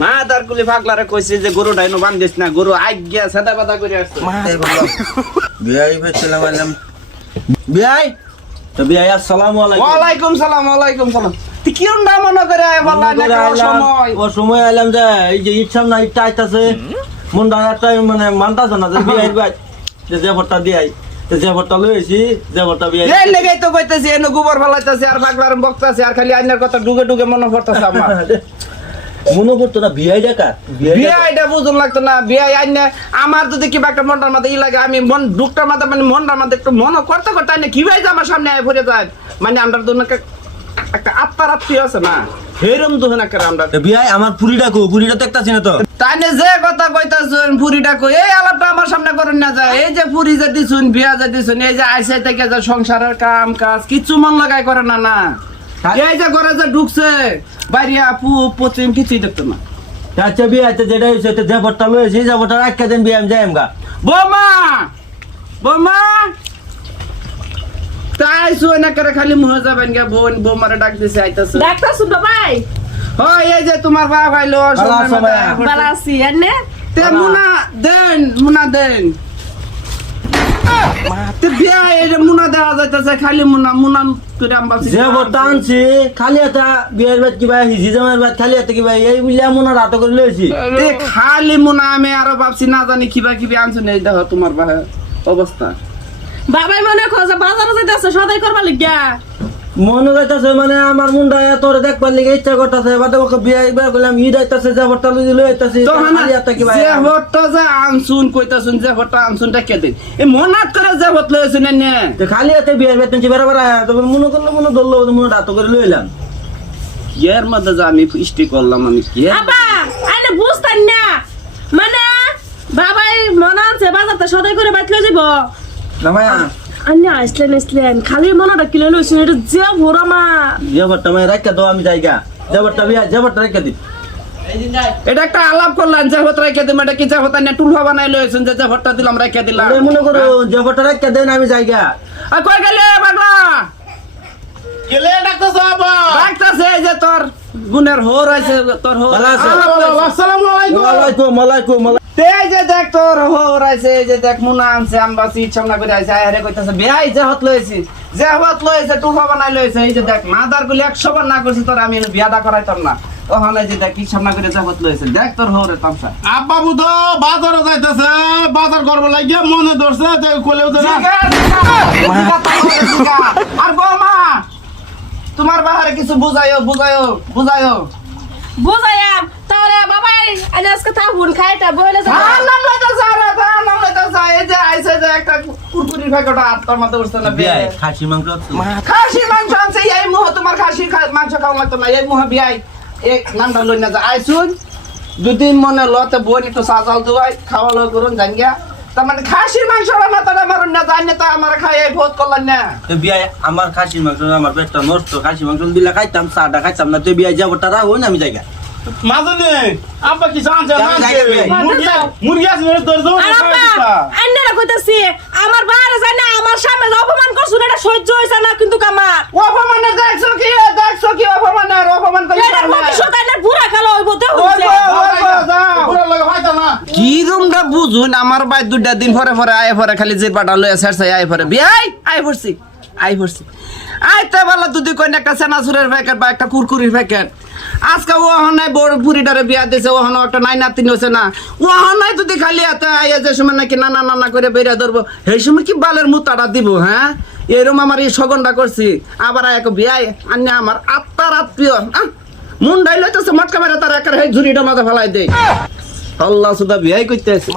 Mother কুলি পাগলারে কইছে যে গরু ডাইনো বান্ধিস না, গরু আজ্ঞা সাদা পাতা করে আসছে। বিয়াই ফেছিলাম আলাম বিয়াই তো বিয়াই আসসালামু আলাইকুম। ওয়ালাইকুম সালাম, ওয়ালাইকুম সালাম। তুই কি না মনে করে বললা না সময় ও সময় আইলাম যে এই যে ইচ্ছা না ইচ্ছা আইতাছে মনটা একটা মানে মানতাছে না যে বিয়াই ভাই যে ভর্তা দিয়াই যে ভর্তা লইছি যে ভর্তা বিয়াই এই লেগেই তো কইতাছি এনে গোবর ফলাইতাছি আর পাগলার বকতাছি আর খালি আইনার কথা ডুগে ডুগে মনে পড়তাছে আমার। মনে করতো না বিয়াই ডাকা বিয়াইটা বুঝুন লাগতো না। বিয়াই আইনে আমার যদি কিবা একটা মনটার মধ্যে ই লাগে আমি মন দুঃখটার মধ্যে মানে মনটার মধ্যে একটু মনে করতে করতে আইনে কি ভাই আমার সামনে আয় পড়ে যায় মানে আমরা তো একটা আত্মার আত্মীয় আছে না সেরম তো না করে আমরা বিয়াই আমার পুরিটা কো পুরিটা দেখতাছি না তো তাইনে যে কথা কইতাছুন পুরিটা কই এই আলাপটা আমার সামনে করেন না যায়। এই যে পুরি যে দিছুন বিয়া যে দিছুন এই যে আইসে থেকে যে সংসারের কাম কাজ কিছু মন লাগাই করে না না এই যে ঘরে যে ঢুকছে বাইরিয়া পশ্চিম কিছুই দেখতো না। আচ্ছা বিয়াই তো যেটা হইছে যে ভর্তা লইছি যে ভর্তা রাখা দেন বিয়াই আমি যাইম গা বৌমা বৌমা তাই শুনে করে খালি মুহে যাবেন গে বোন বৌমারে ডাক দিছে আইতাছে ডাক্তার শুনতো ভাই হয় এই যে তোমার বাবা আইলো ভালো আছি এনে তে মুনা দেন তে বিয়া এই যে মুনা দেওয়া যাইতাছে খালি মুনা করে আমবাসি যে ভর্তা আনছি খালি এটা বিয়ের বাদ কিবা হিজি জমের বাদ খালি এটা কিবা এই বুঝলে মনে রাত করে লইছি তে খালি মুনা আমি আরো ভাবছি না জানি কিবা আনছো নেই দেখো তোমার বাবা অবস্থা বাবাই মনে খোঁজে বাজারে যাইতাছে সদাই করবা লাগিয়া মনে যাইতাছে মানে আমার মুন্ডা তোর দেখবার লিগে ইচ্ছা করতেছে বাদে ওকে বিয়ে একবার কইলাম ই যাইতাছে যে ভর্তা লই লইতাছি তো খালি এটা কিবা যে ভর্তা যে আনছুন কইতাছুন যে ভর্তা আনছুন টা কেদিন এই মনাত করে যে ভর্তা লইছুন নে যে খালি এতে বিয়ের বেতন চিবারা বারা তবে মনে করলে মনে ধরলো মনে রাত করে লইলাম এর মধ্যে যে আমি ইষ্টি করলাম আমি কি আবা আইনে বুঝতান না মানে বাবাই মনে আছে বাজারতে সদাই করে বাইত লই যাব না ভাই আন্না আসলেন খালি মনটা কিলো লইছ এটা যে ভরা মা যে ভর্তা মানে রাখা দাও আমি যাইগা যে ভর্তা বিয়া যে ভর্তা রাখা দি এটা একটা আলাপ করলেন যে ভর্তা রেখে দিম এটা কি যে ভর্তা না টুলফা বানাই লইছেন যে ভর্তা দিলাম রেখে দিলাম মনে করো যে ভর্তা রাখা দেন আমি যাইগা আর কই গেলে পাগলা কেলে ডাক্তার সাহেব ডাক্তারছে এই যে তোর গুণের হোর আছে তোর হোর ভালো আছে? আসসালামু আলাইকুম ওয়ালাইকুম ওয়ালাইকুম এই যে দেখ তোর হোর আছে এই যে দেখ মুনা আনছে আমবাসি ইচ্ছা করে আছে আরে কইতাছে বিয়াই যে হত লইছি যে হত লইছে টুলফা বানাই লইছে এই যে দেখ মাদার গুলি 100 বার না করছি তোর আমি বিয়াটা করাইতাম না ওখানে যে দেখ ইচ্ছা করে যে হত লইছে দেখ তোর হোরে তামসা আব্বা বুধ বাজারে যাইতেছে বাজার করব লাগিয়া মনে ধরছে তো কোলেও তো না আর বৌমা তোমার বাহারে কিছু বুঝাইও বুঝাইয়াম তাহলে বাবাই আইনে আজকে থাকুন খাইটা বইলে যা নাম লইতা এই যে আইছে যে একটা কুরকুরির প্যাকেট আর তোর মধ্যে উঠছে না বিয়াই খাসি মাংস খাসি মাংস আনছে এই মুহ তোমার খাসি মাংস খাওয়া লাগতো না এই মুহ বিয়াই এক নামটা লই না যা আইছুন দুদিন মনে লতে বই একটু সাজাল দুয়াই খাওয়া লই করুন জানিয়া তার মানে খাসির মাংস মাথাটা মারুন না জানি তো আমার খাই এই ভোজ করলেন না তো বিয়াই আমার খাসির মাংস আমার পেটটা নষ্ট খাসি মাংস দিলে খাইতাম চাটা খাইতাম না তো বিয়াই যাবো তারা হই না আমি জায়গা মাজনে আব্বা কি জানছে মুরগি আছে তোর জোর আর আপা আন্নারা কইতাছি আমার বাইরে জানা আমার সামনে অপমান করছুন এটা সহ্য হইছে না কিন্তু কামা অপমানের দেখছো কি অপমান কইছ এটা ভবিষ্যৎ আইনার বুড়া কালো হইব তো পুরো লাগে হয়তো না কি রুমটা বুঝুন আমার ভাই দুটা দিন পরে আয় পরে খালি যে পাটা লয়ে ছাড়ছে আয় পরে বিয়াই আয় পড়ছি আইতে বলা দুদি কই একটা সেনাসুরের প্যাকেট বা একটা কুরকুরির প্যাকেট আজকে ওহনে বড় পুরিটারে বিয়া দিছে ওহনে একটা নাই নাতিন হইছে না ওহনে যদি খালি এত আইয়া যে সময় নাকি নানা করে বেরিয়া ধরবো সেই সময় কি বালের মুতাটা দিব হ্যাঁ এরম আমার এই সগনটা করছি আবার এক বিয়াই আন্যা আমার আত্মার আত্মীয় মুন্ডাই লইতেছে মটকা মেরে তার একের ঝুড়িটা মাথা ফেলাই দেয় আল্লাহ সুদা বিয়াই করতে আছে